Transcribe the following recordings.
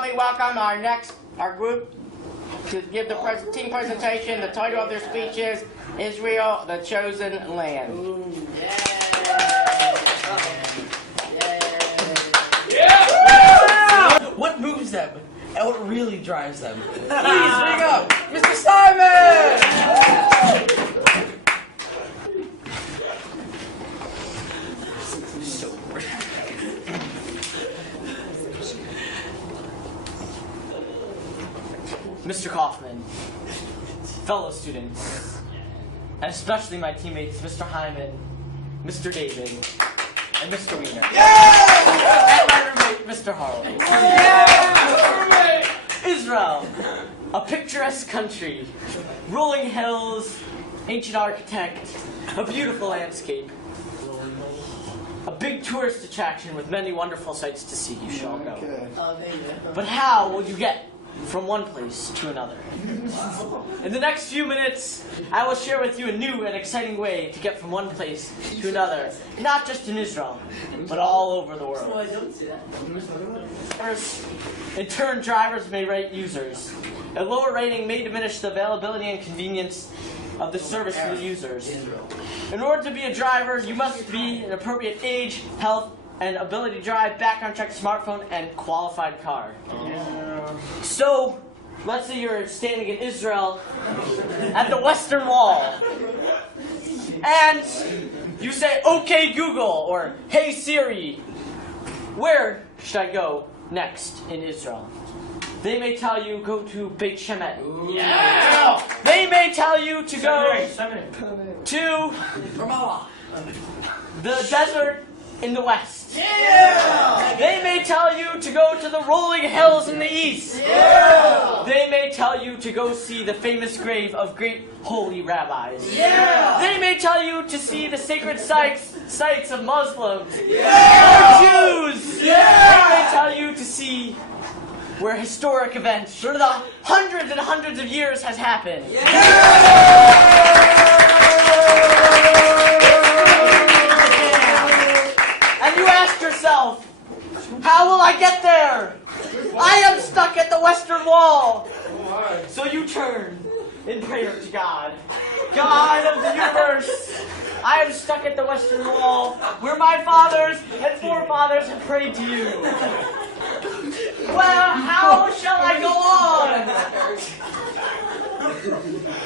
help me welcome our group to give the team presentation. The title of their speech is Israel, the Chosen Land. What moves them and what really drives them? Please bring up Mr. Simon! Mr. Kaufman, fellow students, and especially my teammates, Mr. Hyman, Mr. David, and Mr. Wiener. And my roommate, Mr. Harley. Israel, a picturesque country, rolling hills, ancient architect, a beautiful landscape, a big tourist attraction with many wonderful sights to see. You shall go. But how will you get from one place to another? In the next few minutes, I will share with you a new and exciting way to get from one place to another, not just in Israel, but all over the world. In turn, drivers may rate users. A lower rating may diminish the availability and convenience of the service for the users. In order to be a driver, you must be an appropriate age, health, and ability to drive, background check, smartphone, and qualified car. So, let's say you're standing in Israel at the Western Wall, and you say, "Okay, Google," or "Hey, Siri, where should I go next in Israel?" They may tell you, go to Beit Shemet. Yeah! They may tell you to go to the desert in the west. Yeah! They may tell you to go to the rolling hills in the east. Yeah! They may tell you to go see the famous grave of great holy rabbis. Yeah! They may tell you to see the sacred sites of Muslims or Jews. Yeah! They may tell you to see where historic events for the hundreds and hundreds of years has happened. And you ask yourself, how will I get there? I am stuck at the Western Wall. So you turn in prayer to God. God of the universe, I am stuck at the Western Wall where my fathers and forefathers have prayed to you. Well, how shall I go on?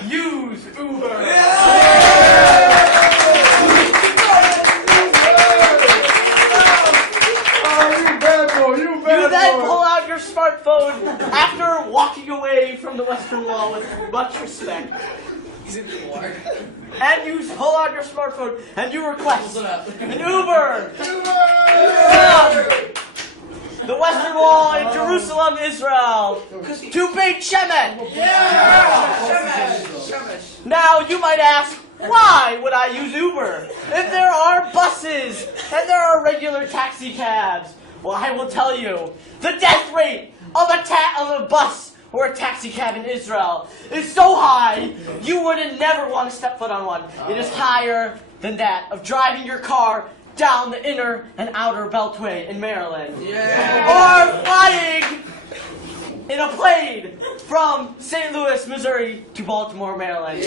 Use Uber. You then pull out your smartphone after walking away from the Western Wall with much respect. He's in the water. And you pull out your smartphone and you request an Uber. The Western Wall in Jerusalem, Israel, to Beit Shemet. Now you might ask, why would I use Uber if there are buses and there are regular taxi cabs? Well, I will tell you, the death rate of a bus or a taxi cab in Israel is so high, you would never want to step foot on one. It is higher than that of driving your car down the inner and outer beltway in Maryland. Or flying in a plane from St. Louis, Missouri to Baltimore, Maryland.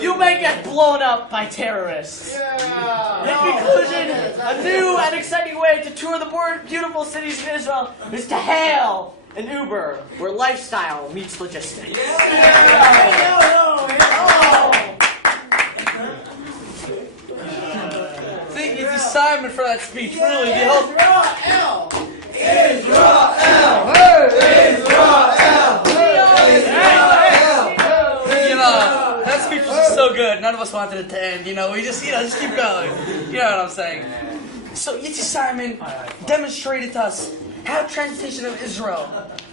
You may get blown up by terrorists. In conclusion, a new and exciting way to tour the beautiful cities of Israel is to hail an Uber, where lifestyle meets logistics. Thank you to Simon for that speech. Really, the whole that speech was just so good. None of us wanted it to end. We just keep going. You know what I'm saying? So Yitzy Simon demonstrated to us how transportation of Israel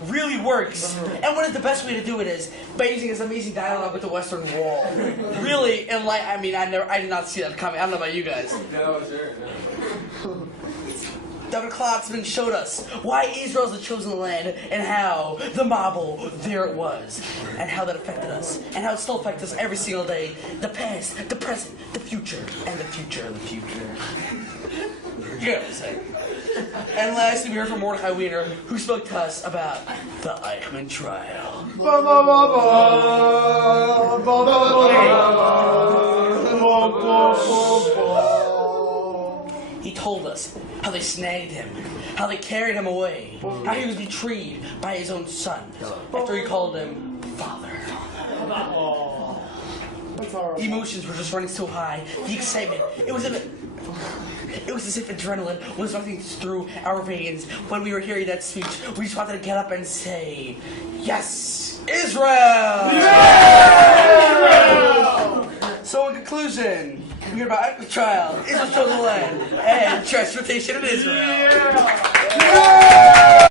really works, and what is the best way to do it is by using his amazing dialogue with the Western Wall. Really, I did not see that coming. I don't know about you guys. No, sure. Dr. Klotzman showed us why Israel's the chosen land and how the Mabel, there it was, and how that affected us, and how it still affects us every single day. The past, the present, the future, and the future of the future. You know what I'm saying? And lastly, we heard from Mordecai Wiener, who spoke to us about the Eichmann trial. He told us how they snagged him, how they carried him away, how he was betrayed by his own son after he called him father. The emotions were just running so high. The excitement. It was as if adrenaline was running through our veins when we were hearing that speech. We just wanted to get up and say, "Yes, Israel!" Yeah! So in conclusion, we heard about the trial, Israel's chosen land, and transportation in Israel. Yeah!